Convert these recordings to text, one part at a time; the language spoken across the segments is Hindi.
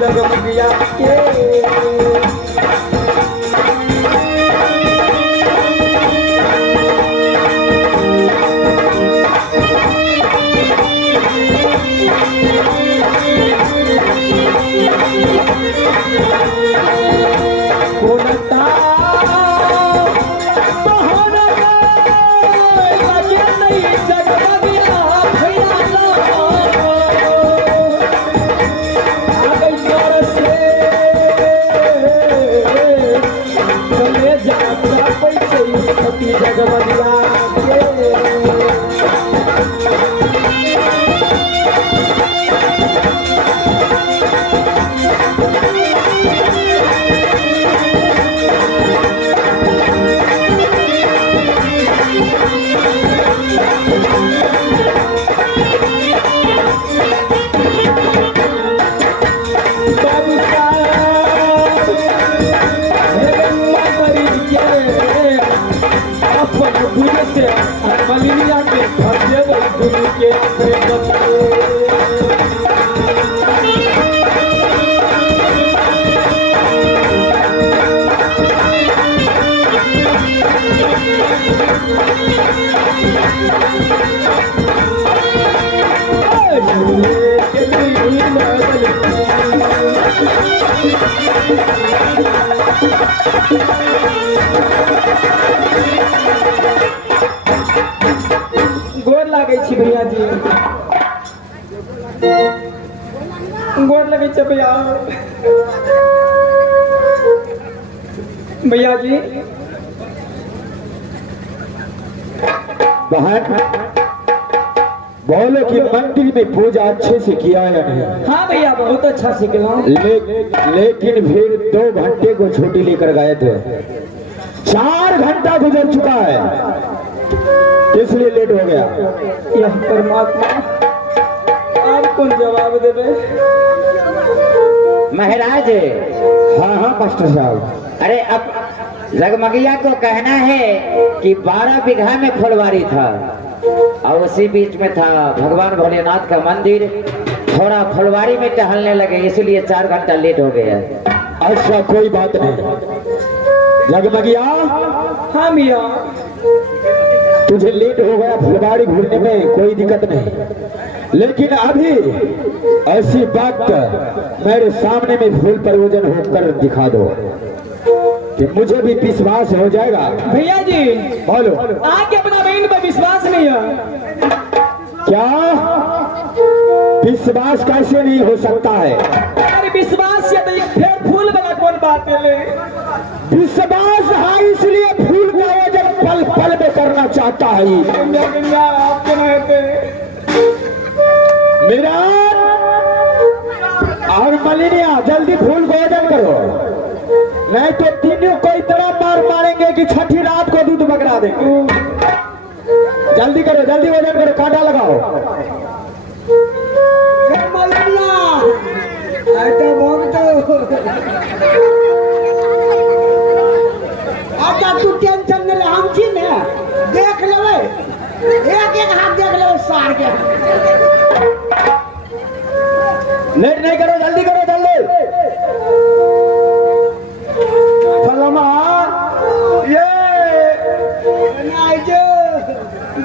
जगमगिया के गोर लागे छी भैया जी, गोर लगे छै भैया। भैया जी बोलो कि मंदिर में पूजा अच्छे से किया या नहीं? हाँ भैया बहुत अच्छा सीखा। लेकिन फिर 2 घंटे को छुट्टी लेकर गए थे, 4 घंटा गुजर चुका है, इसलिए लेट हो गया। यह परमात्मा आप कौन जवाब देवे? महाराज। हाँ हाँ मास्टर साहब। अरे अब जगमगिया को कहना है कि 12 बीघा में फुलवारी था और उसी बीच में था भगवान भोलेनाथ का मंदिर। थोड़ा फुलवारी में टहलने लगे इसलिए 4 घंटा लेट हो गया। अच्छा कोई बात नहीं। जगमगिया। हाँ भैया। तुझे लेट हो गया फुलवारी घूमने में, कोई दिक्कत नहीं, लेकिन अभी ऐसी वक्त मेरे सामने में फूल प्रयोजन होकर दिखा दो कि मुझे भी विश्वास हो जाएगा। भैया जी बोलो। आके अपना बहन पर विश्वास नहीं है क्या? विश्वास कैसे नहीं हो सकता है? अरे विश्वास से तो ये फिर फूल वाला कौन बात है? विश्वास है इसलिए फूल का वजन पल पल में करना चाहता है। मेरा और मलिनिया जल्दी फूल को वजन करो, नहीं तो तीनों को इतना मार मारेंगे कि छठी रात को दूध बकरा देंगे। जल्दी करो, जल्दी वजन करो, कांटा लगाओ। अच्छा तू टेंशन नहीं ले, हम छी ने देख लेवे, एक हाथ देख लेवे सार के। लेट नहीं करो, जल्दी करो, जल्दी। फलमा ये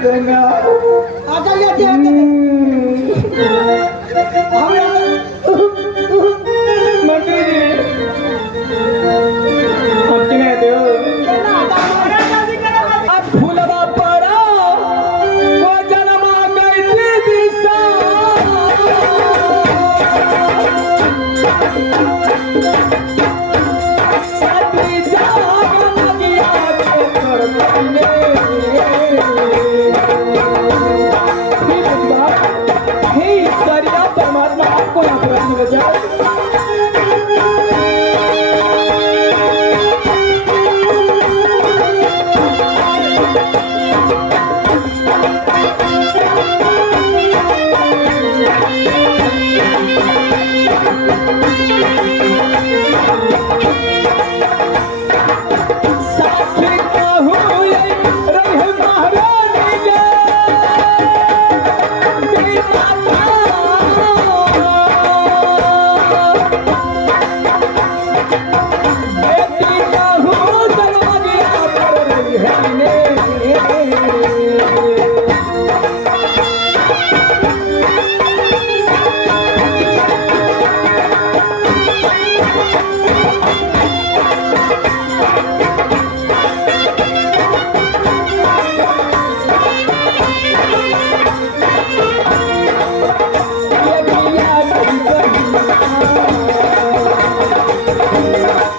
गंगा। अच्छा ये मंत्री जी हम किने दो अब फूलवा पड़ा वो जनमा गई थी दिशा। साथी जान गया तो कर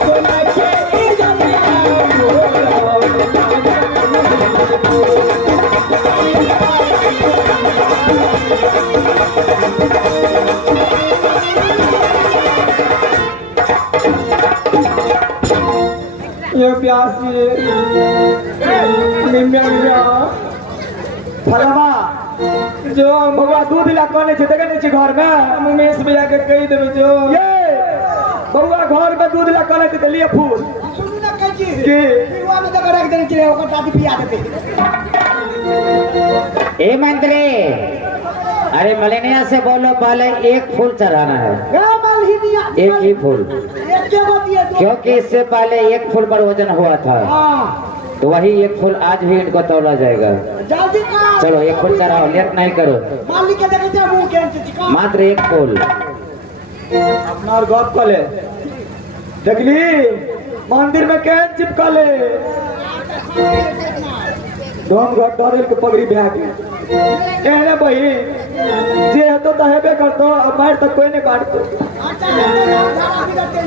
सोना के जमिया ये प्यासी फलवा जो बउआ दूध ला कोने छे देखे नहीं छे घर में उमेश भैया के कही देबे जो ये बउआ घर में दूध ला कोने छे लिए फूल सुन ना कजी के पीवा में तो रख देने के लिए ओकर दादी पिया देते ए मंत्री, अरे मलेनिया से बोलो पहले एक फूल चढ़ाना है, ए माल ही दिया एक ही फूल, एक के वो दिए दो क्योंकि इससे पहले एक फूल पर वजन हुआ था, हां तो वही एक फूल आज भी इनको तोला जाएगा। जल्दी का चलो एक फूल चढ़ाओ, लेट नहीं करो, मालिक के देखे जा मुंह के चिका मात्र एक फूल। अपना और गप कले देखली मंदिर में के चिपकले दोन घर डरे के पगड़ी बिहा के कहले भाई जे तो दहेबे करतो अब मार तक कोई नहीं काटतो अच्छा झाड़ा भी करते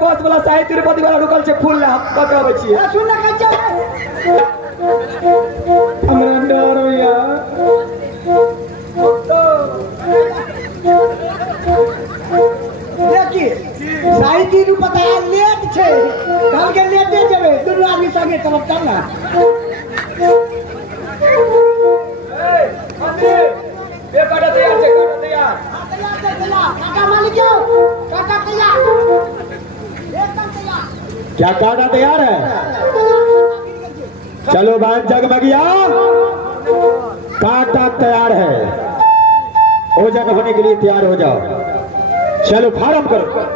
बस वाला साहित्य तिरुपति वाला रुकल छे फूल ला पकावे छिए सुन ना कजा हमरा डर होइया देखी साई दिन पता लेट छे कल के लेटे जेबे दुनु आदमी संगे तरफ चल ना ए काटा तैयार छे काटा तैयार काका मालिक काका तैयार एकदम तैयार क्या काटा तैयार है? चलो बान जगमगिया, काटा तैयार है, ओजन होने के लिए तैयार हो जाओ। चलो फार्म करो।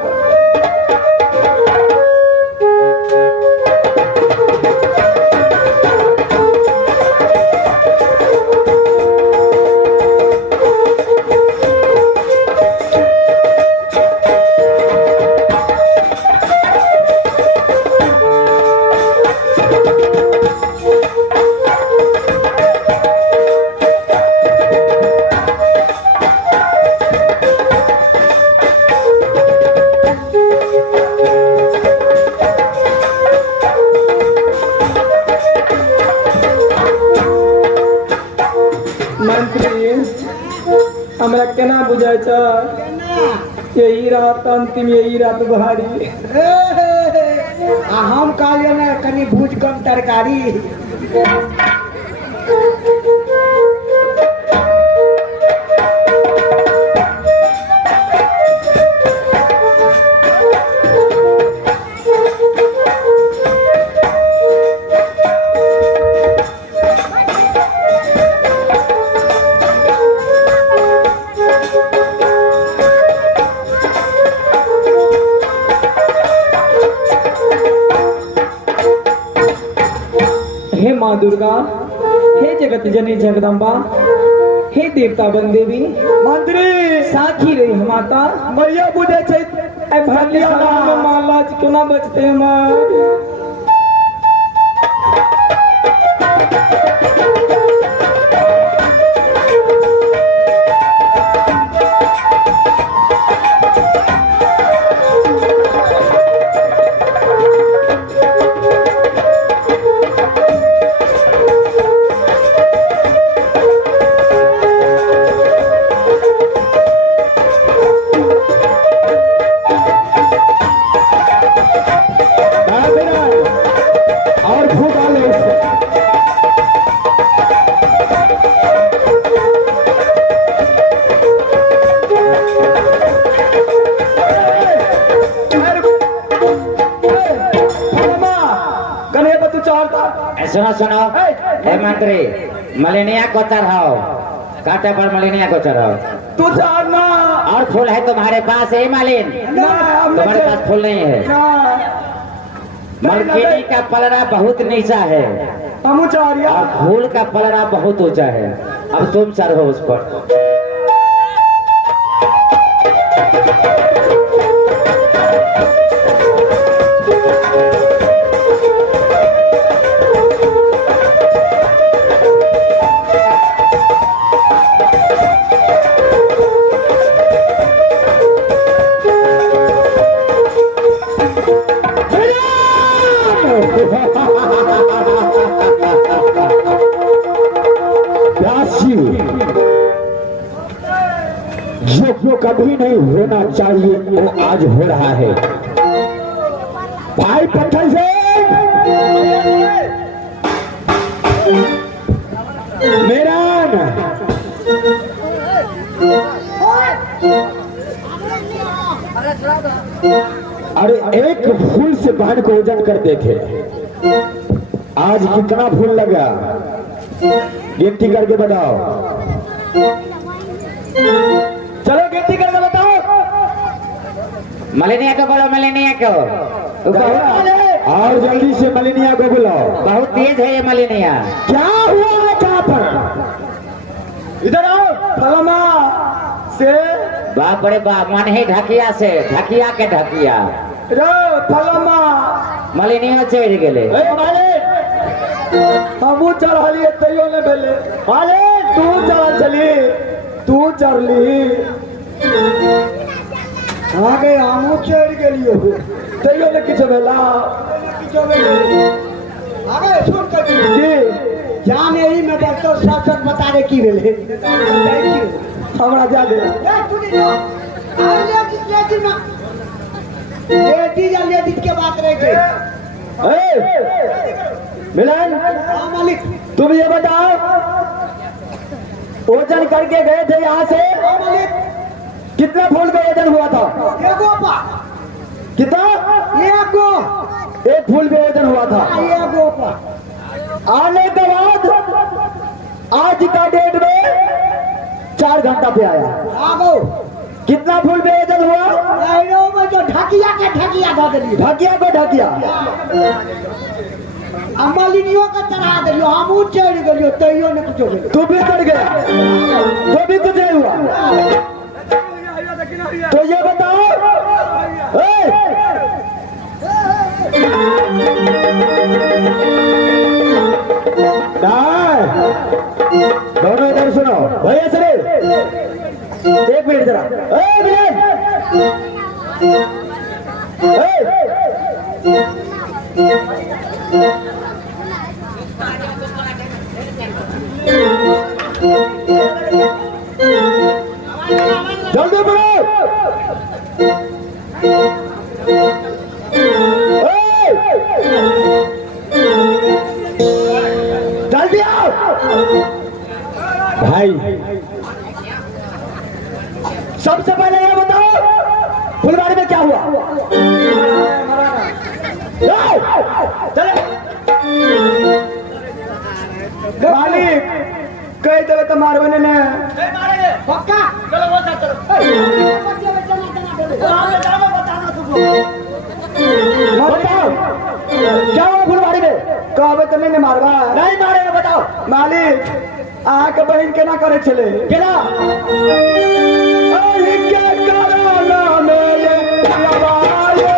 हमरा केना बुझाय छ यही रात अंतिम यही रात भारी हम कहलिए ना कनी भूज कम तरकारी हे माँ दुर्गा, हे जगत जननी जगदम्बा, हे देवता बन देवी मंत्री साखी रही माता मैया बुझे छै माला केना बचते हमार कन्हे पर तू चाहता सुनो सुनो हे मंत्री मलिनिया को चढ़ाओ कांटे पर मलिनिया को चढ़ाओ तू चाहना और फूल है तुम्हारे पास है मालिन तुम्हारे पास फूल नहीं है मलकिनी का पलड़ा बहुत नीचा है हम चारिया और फूल का पलड़ा बहुत ऊंचा है अब तुम चढ़ो उस पर जो कभी नहीं होना चाहिए वो आज हो रहा है। भाई पत्थर से मेरा अरे एक फूल से बाण को वजन कर देखे आज कितना फूल लगा गिनती करके बताओ। चलो गिनती करके बताओ। मलिनिया को बोलो मलिनिया को और जल्दी से मलिनिया को बुलाओ। बहुत तेज है ये मलिनिया। क्या हुआ है कहाँ पर? इधर आओ। फलमा से बाप रे बाप मन ही ढकिया से ढकिया के ढकिया रे फलमा मलिनिया चढ़ गेले। हमू चढ़ली तैयो ने भेले। अरे तू चढ़ चली तू चढ़ली आगे हमू चढ़ गेलियो तैयो ने किछ भेला। आगे सुन कर जी जाने ही में डॉक्टर साहब सच बता दे की भेले हमरा जा दे लेडीज या लेडीज के बात रह गई। मिलन मालिक तुम ये बताओ वजन करके गए थे यहाँ से मालिक कितना फूल का वजन हुआ था? एगो पा कितना? एगो एक फूल पे वजन हुआ था। एगो पा आने के बाद आज का डेट में 4 घंटा पे आया। आगो कितना फूल पे वजन हुआ? आइरो में जो ढकिया के ढकिया धो देली ढकिया को ढकिया अमलिनियों का चढ़ा देलियो हमू चढ़ गेलियो तैयो ने कुछ भेल। तू भी चढ़ गया तो भी कुछ नहीं हुआ। तो ये बताओ दोनों इधर सुनो भैया सरे 1 मिनट जरा। जल्दी बढ़ो। जल्दी आओ भाई सबसे पहले ये बताओ फुलवाड़ी में क्या हुआ? चले मालिक कई तरह तो मारवाने ने पक्का चलो वो चलो बताओ क्या हुआ फुलवाड़ी में? कहबे तो नहीं मारवा नहीं मारे बताओ। मालिक आके बहन केना करे चले केना अरे क्या कराना मेरे फुलवाड़ी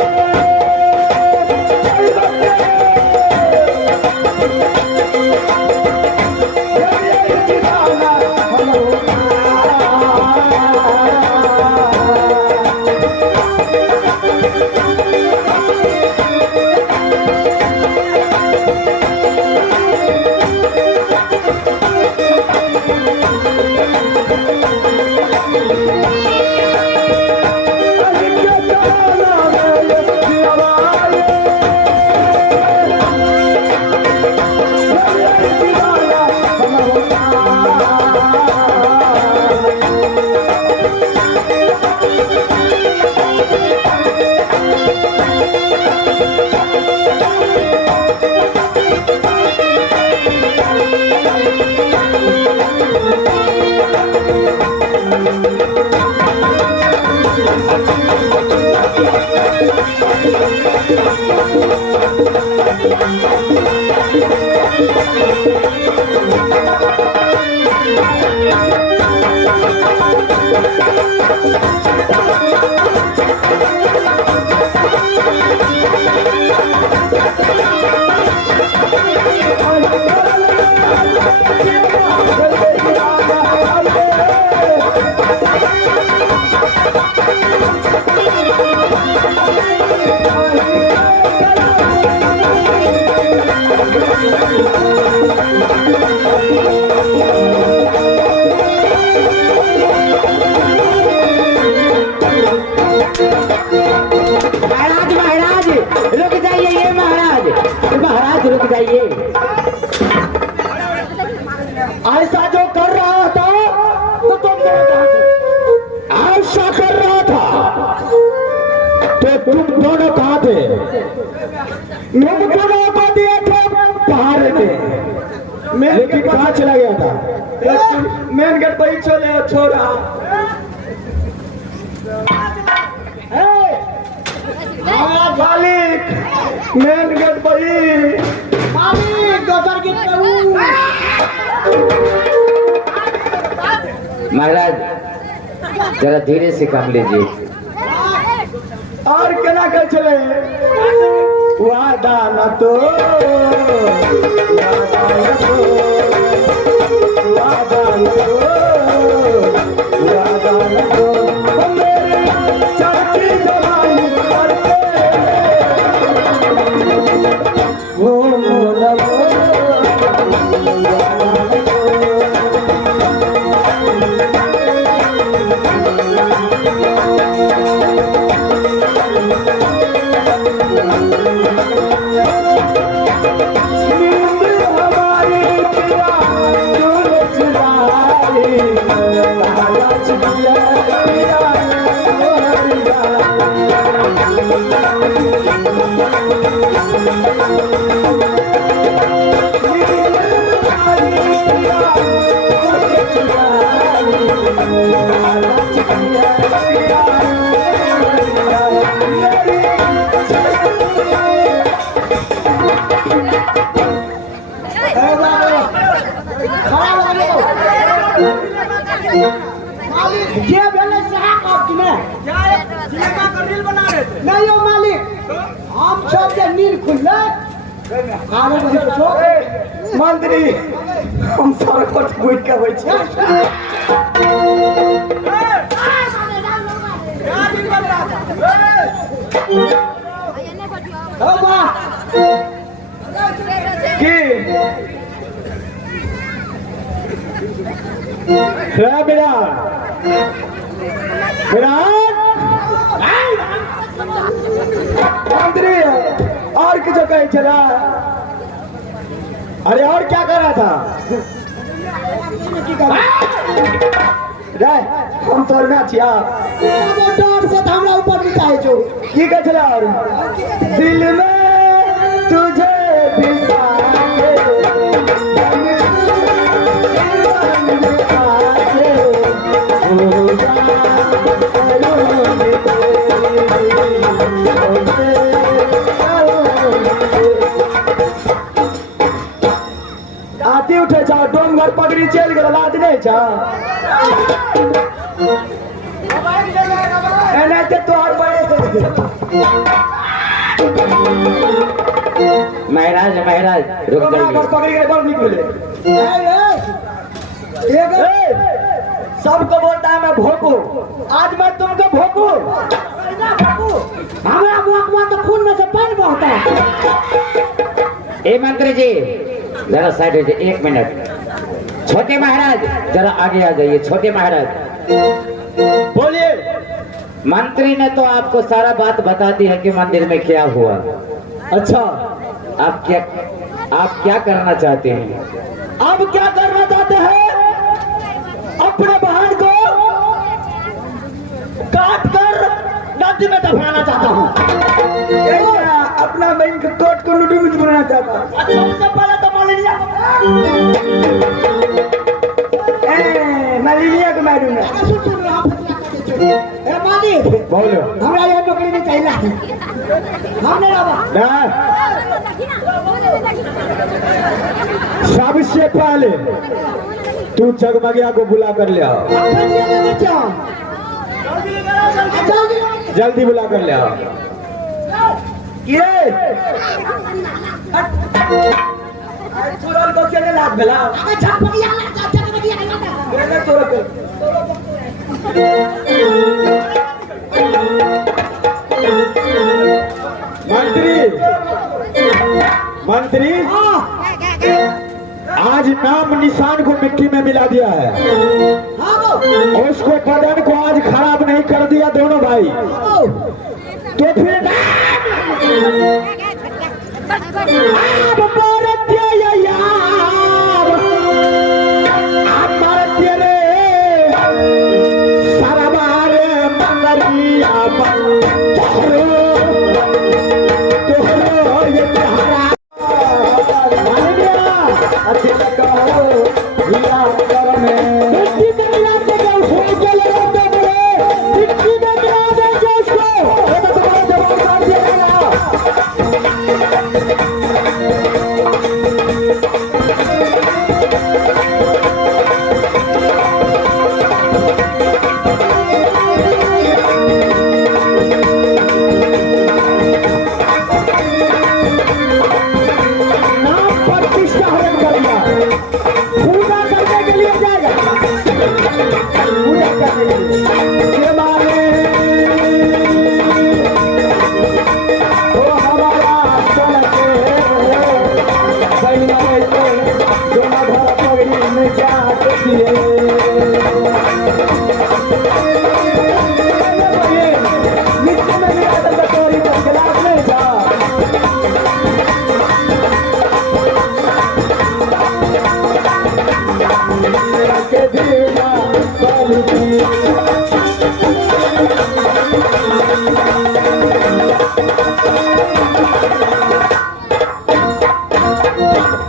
महाराज महाराज रुक जाइए, ये महाराज महाराज रुक जाइए। ऐसा जो कर रहा था तो तुम ऐसा कर रहा था तो तुम दोनों कहाँ थे? तुम दोनों को दिए थे पहाड़ पे, लेकिन कहाँ चला गया था? मेन गेट पर ही चले छोड़ा। मालिक मेन गेट पर ही। मालिक दोसर गीत करू। महाराज जरा धीरे से काम लीजिए। और केना कर चले? वादा न तो वादा न तो मेरे चाची जवानी करके वो ये भेले साहब आपकी में सिनेमा का रील बना रहे थे। नहीं हो मालिक, हम सब जे नील खुल्ले आगे बढ़े तो मंत्री हम सारा कुछ बुझ के होइ छै। हो बा की मंत्री और कुछ कहे चला? अरे और क्या कर रहा था? रे हम तोर में छिया डर से हमरा ऊपर बिताए जो की कह चला? और दिल में तुझे बिसा के आती उठे छा डोम घर पगड़ी चल गए लाज नहीं छा। एने ते तोहर बड़े महाराज महाराज रुक डोम घर जाइए। पगड़ी के बाहर निकले। सबको बोलता है मैं भोंकू, आज मैं तुमको भोंकू। हमरा मुआ तो खून में से पानी बहता है। ए मंत्री जी जरा साइड हो जाइए, 1 मिनट। छोटे महाराज जरा आगे आ जाइए। छोटे महाराज बोलिए। मंत्री ने तो आपको सारा बात बता दी है कि मंदिर में क्या हुआ। अच्छा आप क्या करना चाहते हैं? अब क्या करना चाहते हैं? अपने बहन को काट कर नदी में दफनाना चाहता हूँ। अपना बहन को तोड़ को लूटी मुझ बनाना चाहता हूँ। सबसे पहले तो मलेरिया को मारूंगा। ए मालिक बोलो। हमरा ये नौकरी नहीं चाहिए। हमने बाबा ना सबसे पहले तू जगमगिया को बुला कर ले आओ, जल्दी बुला कर ले आओ। ये चुरल को केने लाग भेला केने तोरा के मंत्री मंत्री आज नाम निशान को मिट्टी में मिला दिया है, और उसको बदन को आज खराब नहीं कर दिया दोनों भाई, तो फिर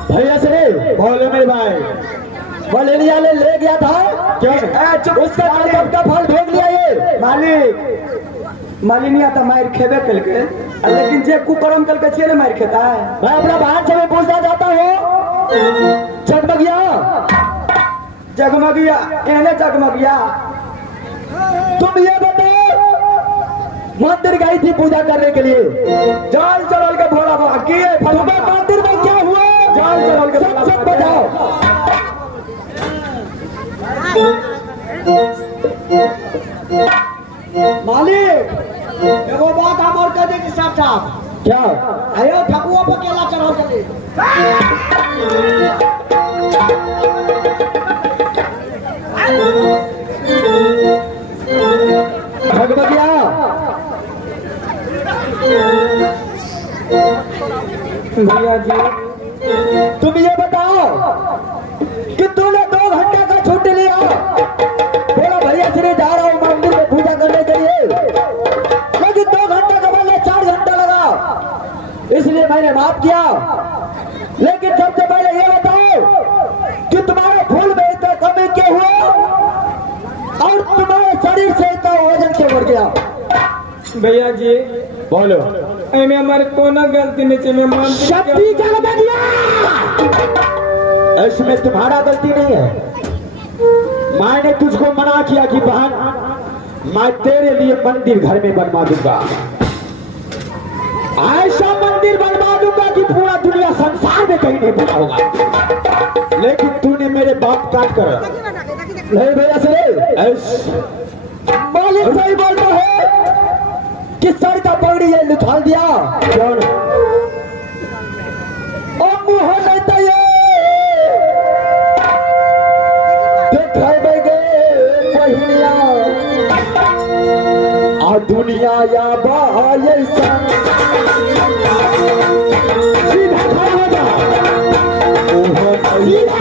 भैया से बोले मेरे भाई, मलेरिया ने ले गया था क्या? उसका गजब का फल भोग लिया ये मालिक मालिनिया तो मार खेबे कल के, लेकिन जे कुकर्म कल के छे ने मार खाता है। मैं अपना बहन से मैं पूछना चाहता हूँ, जगमगिया जगमगिया एने जगमगिया तुम ये बताओ, मंदिर गई थी पूजा करने के लिए, जल चढ़ल के भोला बाबा किए तुम्हें मंदिर में क्या हुआ? जल चढ़ल के सब सब बताओ। मालिक एगो बात हमर कह दे साहब साहब, क्या? आयो ठकुआ पर केला चढ़ाओ चले। जगमगिया भैया जी तुम ये बताओ कि तूने 2 घंटे का छुट्टी लिया, बोला भैया श्री जा रहा हूँ मंदिर में पूजा करने के लिए, लेकिन 2 घंटे का बदले 4 घंटा लगा, इसलिए मैंने माफ किया। लेकिन सबसे पहले ये बताओ कि तुम्हारे फूल में इतना कमी क्यों हुआ, और तुम्हारे शरीर से इतना वजन क्यों बढ़ गया? भैया जी बोलो। एमे हमारे कोनो गलती नहीं है, मैं शक्ति जगमगिया, इसमें तुम्हारा गलती नहीं है। मैंने तुझको मना किया कि बहन मैं तेरे लिए मंदिर घर में बनवा दूंगा, ऐसा मंदिर बनवा दूंगा कि पूरा दुनिया संसार में कहीं नहीं बना होगा, लेकिन तूने मेरे बाप काट कर नहीं भैया से मालिक सही बोलता है कि सर का पगड़ी ये निकाल दिया क्यों? और मुंह नहीं तो ये देखे पहिया आ दुनिया या बाई सीधा खड़ा हो जा, कोई पहिया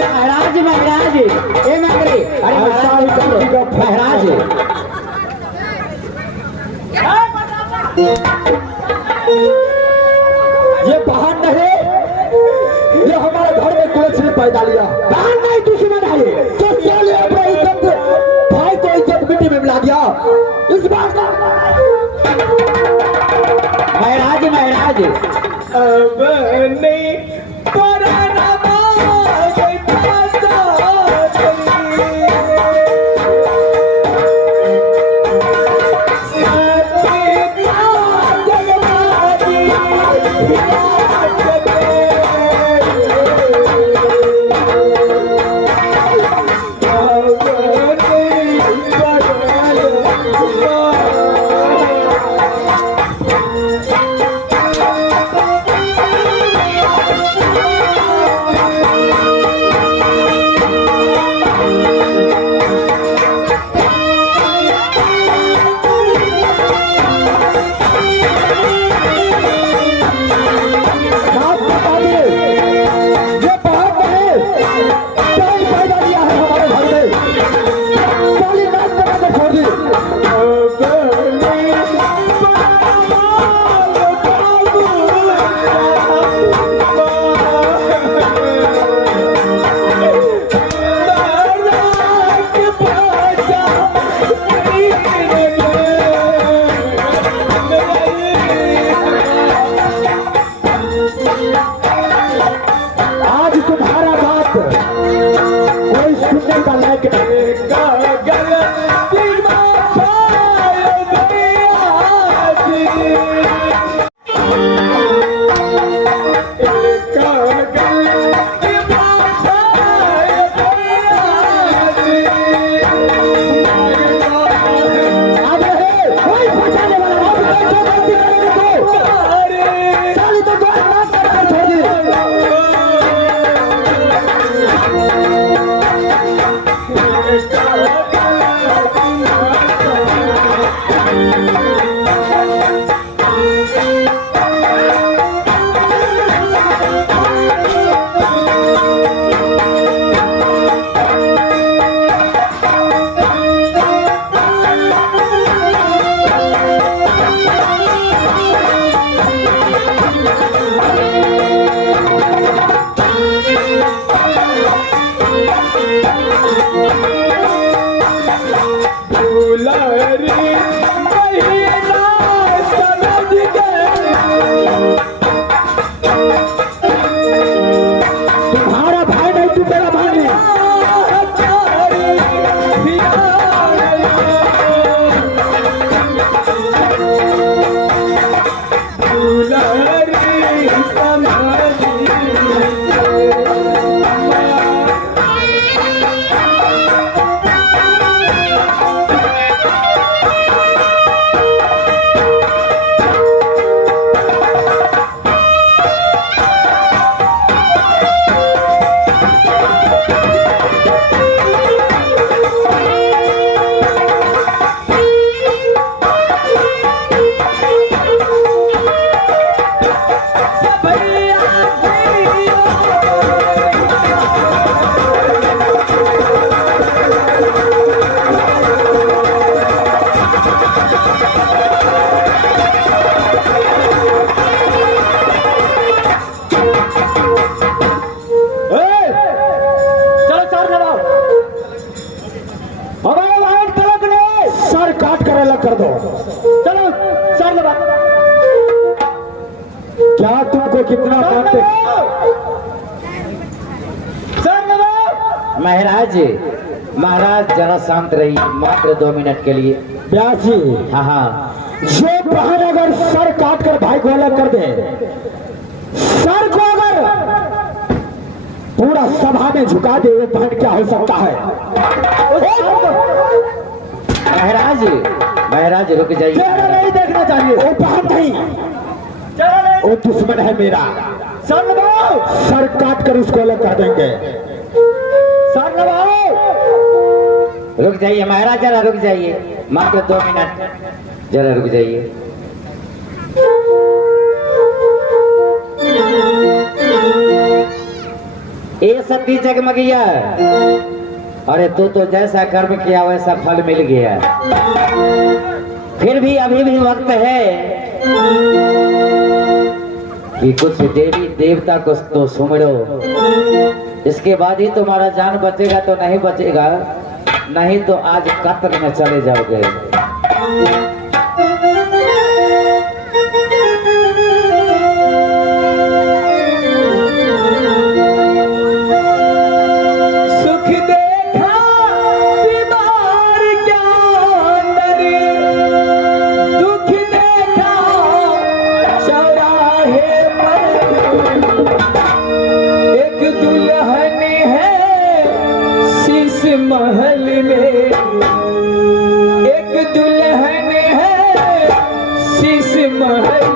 महाराज महाराज ए मंत्री, अरे महाराज ये बहन नहीं, ये हमारे घर में कुछ ने पैदा लिया। बहन नहीं दुश्मन है ये, तो साले अपने इज्जत भाई को इज्जत मिट्टी में मिला दिया। इस बात का महाराज महाराज अब नहीं पुराना कर दो। चलो सर लगा। क्या तुमको कितना मानते? महाराज महाराज जरा शांत रही, मात्र 2 मिनट के लिए। ब्यासी, हाँ हाँ, जो बहन अगर सर काट कर भाई को अलग कर दे, सर को अगर पूरा सभा में झुका दे, वो बहन क्या हो सकता है? महाराज महाराज रुक जाइए। नहीं देखना चाहिए। वो बहन नहीं, वो दुश्मन है मेरा। सर लगाओ, सर काट कर उसको अलग कर देंगे। सर लगाओ। रुक जाइए महाराज, जरा रुक जाइए, मात्र 2 मिनट, जरा रुक जाइए। ए सती जगमगिया, अरे तू तो जैसा कर्म किया वैसा फल मिल गया। फिर भी अभी भी वक्त है कि कुछ देवी देवता को तो सुमरो, इसके बाद ही तुम्हारा जान बचेगा तो नहीं बचेगा, नहीं तो आज कत्ल में चले जाओगे। महल में एक दुल्हन है शीश महल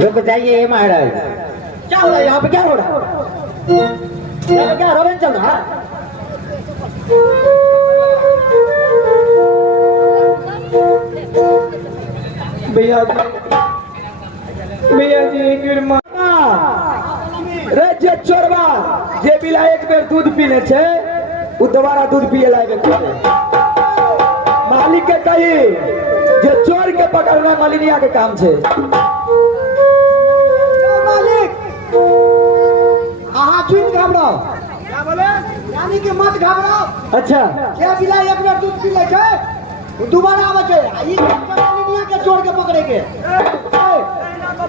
रुक जाइए महाराज। क्या हो रहा है यहाँ पे? क्या हो रहा है? यहाँ पे क्या रोलन चल रहा है? भैया जी गिरमा रे जे चोरबा जे बिला एक बेर दूध पीने छे उ दोबारा दूध पिए लायक है। मालिक के कही जे चोर के पकड़ना मालिनिया के काम छे। क्यों घबराओ? क्या बोले? यानी कि मत घबराओ। अच्छा क्या बिला एक बार दूध पी ले के दोबारा आवे के ई मालिनिया के चोर के पकड़ेगे।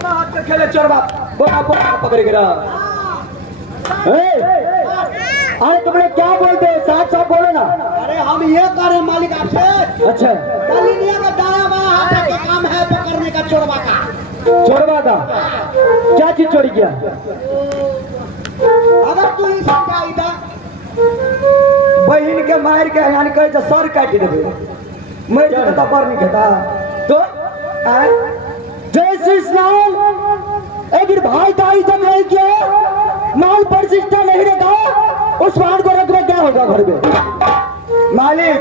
हाथ के खेले चोरबा बोला बोला पकड़े गिरा। अरे तुमने क्या बोलते हो? साफ साफ बोलो ना। अरे हम ये कह रहे मालिक आपसे। अच्छा मालिनिया का दाया बाया हाथ का काम है पकड़ने का चोरबा का। चोरबा का क्या चीज चोरी किया? अगर तू ही समझाई था बहन के मार के यानी कहे तो सर काट देबे मैं तो पर नहीं खाता तो जय श्री कृष्ण। एक भाई ताई जब नहीं किया माल पर सिस्टम नहीं देगा उस बात को रख क्या होगा घर में? मालिक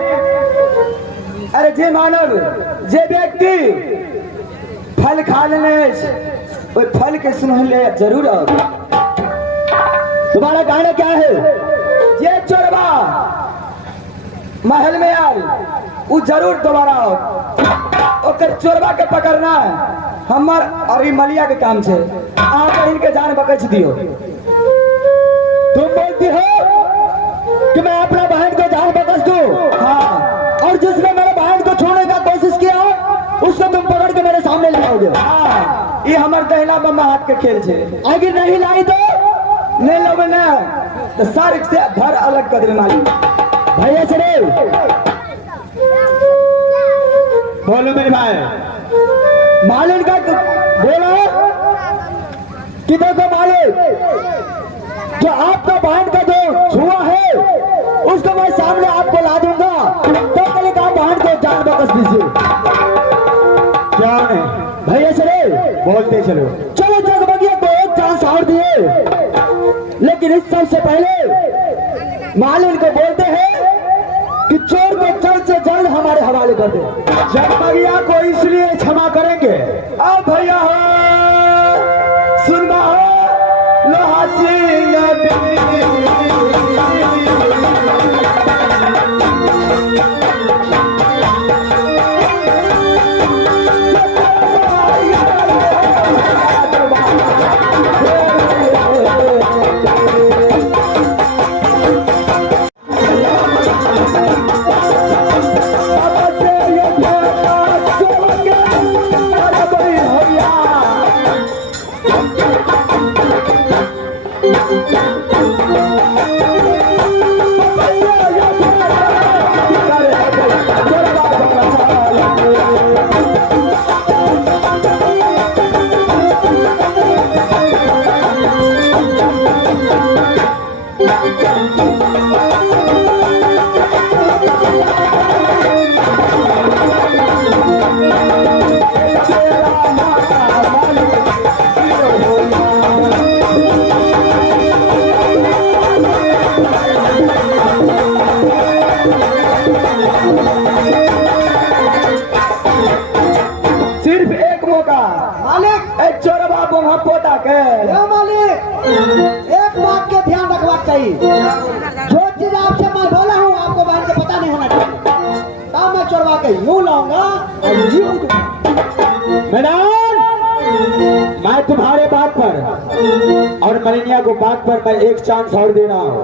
अरे जे मानव जे व्यक्ति फल खा लेने वो फल के सुन ले जरूर आओ। तुम्हारा कहना क्या है? ये चोरबा महल में आल वो जरूर दोबारा आओ। ओकर चोरबा के पकड़ना हमार और मलिया के काम से आप इनके जान बकच दियो। तुम बोलती हो कि मैं अपना बहन को जान बकच दूं? हाँ, और जिसने मेरे बहन को छोड़ने का कोशिश किया उसको तुम पकड़ के मेरे सामने ले आओगे। हाँ, ये हमारे दहला बम्मा हाथ के खेल छे। अगर नहीं लाई तो नहीं लोगे ना तो सर से भर अलग कदर मालिक भैया से बोलो मेरे भाई। मालिक का बोला कि देखो मालिक, जो आपका बहन का जो छुआ है उसको मैं सामने आपको ला दूंगा, तो पहले कहा बहन को जान बकस दीजिए। क्या है भैया, चले बोलते चलो, चलो जगमगिया को एक चांस और दिए, लेकिन इस सबसे पहले मालिक को बोलते हैं कि चोर को जल्द से जल्द हमारे हवाले कर दे। जगमगिया को इसलिए क्षमा करेंगे, अब भैया हो सुनना हो लोहा सिंह सिर्फ एक मौका मालिक, एक चोरबा बोंगा पोता के ये मालिक एक बात के ध्यान रखना चाहिए, जो चीज आपसे मैं बोला हूँ आपको बहन को पता नहीं होना चाहिए, तब मैं चोरवा के यूं लाऊंगा और यूं दूंगा। मैदान, मैं तुम्हारे बात पर और मलिनिया को बात पर मैं एक चांस और दे रहा हूँ,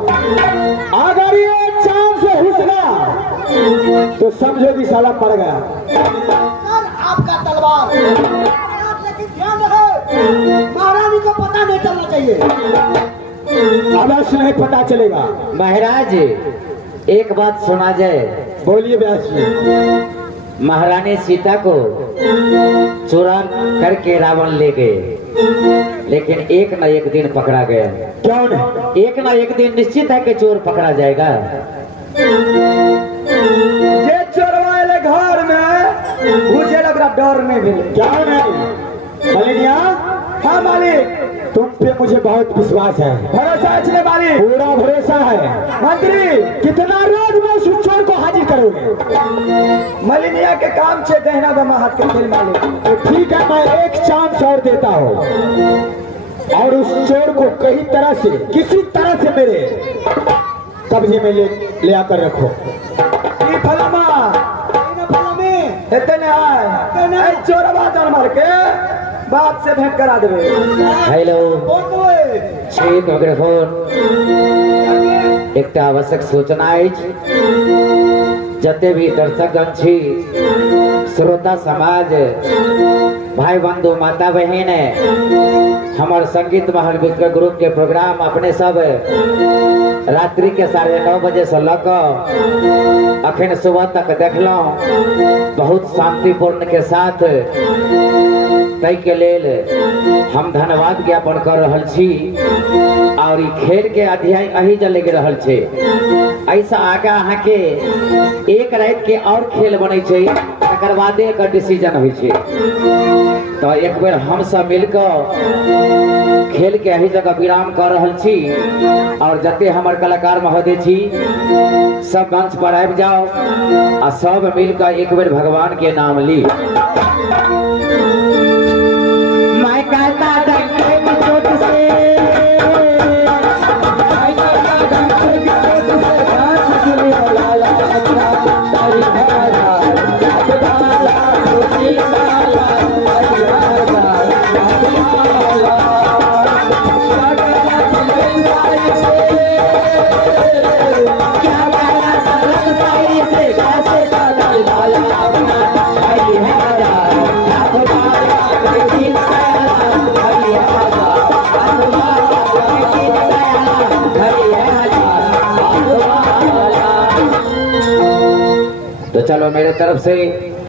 अगर ये चांस से हुसना तो समझो कि साला पड़ गया। सर आपका तलवार, लेकिन ध्यान रहे महारानी को पता नहीं चलना चाहिए। अवश्य नहीं पता चलेगा। महाराज एक बात सुना जाए। बोलिए व्यास जी। महारानी सीता को चुरा करके रावण ले गए, लेकिन एक न एक दिन पकड़ा गया। क्यों नहीं? एक न एक दिन निश्चित है कि चोर पकड़ा जाएगा। जे चोरवाले घर में उसे लग रहा डर नहीं मिले। क्या नहीं मलिनिया? हाँ मालिक, तुम पे मुझे बहुत विश्वास है, भरोसा है चले मालिक। पूरा भरोसा है। मंत्री, कितना रोज में उस चोर को हाजिर करोगे? मलिनिया के काम से गहना बमा हाथ के खेल मालिक। तो ठीक है, मैं एक चांस और देता हूँ और उस चोर को कई तरह से किसी तरह से मेरे कब्जे में ले आकर रखो। ई फलमा इतने आए चोरवा जान मार के बाप से भेंट करा देवे। हेलो ठीक अग्रफोन एक आवश्यक सूचना अछि। जते भी दर्शकगण छी, श्रोता समाज, भाई बंधु, माता बहन, हमारे संगीत महाविद्यालय ग्रुप के प्रोग्राम अपने सब रात्रि के 9:30 बजे से लग अखन सुबह तक देखलो। बहुत शांतिपूर्ण के साथ तय के लेल हम धन्यवाद ज्ञापन कर रहल छी और ई खेल के अध्याय अही जल लग रहल छे। ऐसा आगा अहाँ के एक रात के और खेल बने छे, तकर बादे एकर डिसीजन होइ छे। तो एक बेर हम सब मिलकर खेल के अही जगह विराम कर रहल छी और जते हमर कलाकार महोदय छी सब मंच पर आबि जाओ आ सब मिलकर एक बेर भगवान के नाम ली। मैं कहता डंके की चोट से, मैं कहता डंके की चोट से घास गिरी लाला हरी भाला भाला खुशी लाला हरी भाला भाला क्या गाया सरल साई से कैसे गाना लाला हरी भाला तो चलो मेरे तरफ से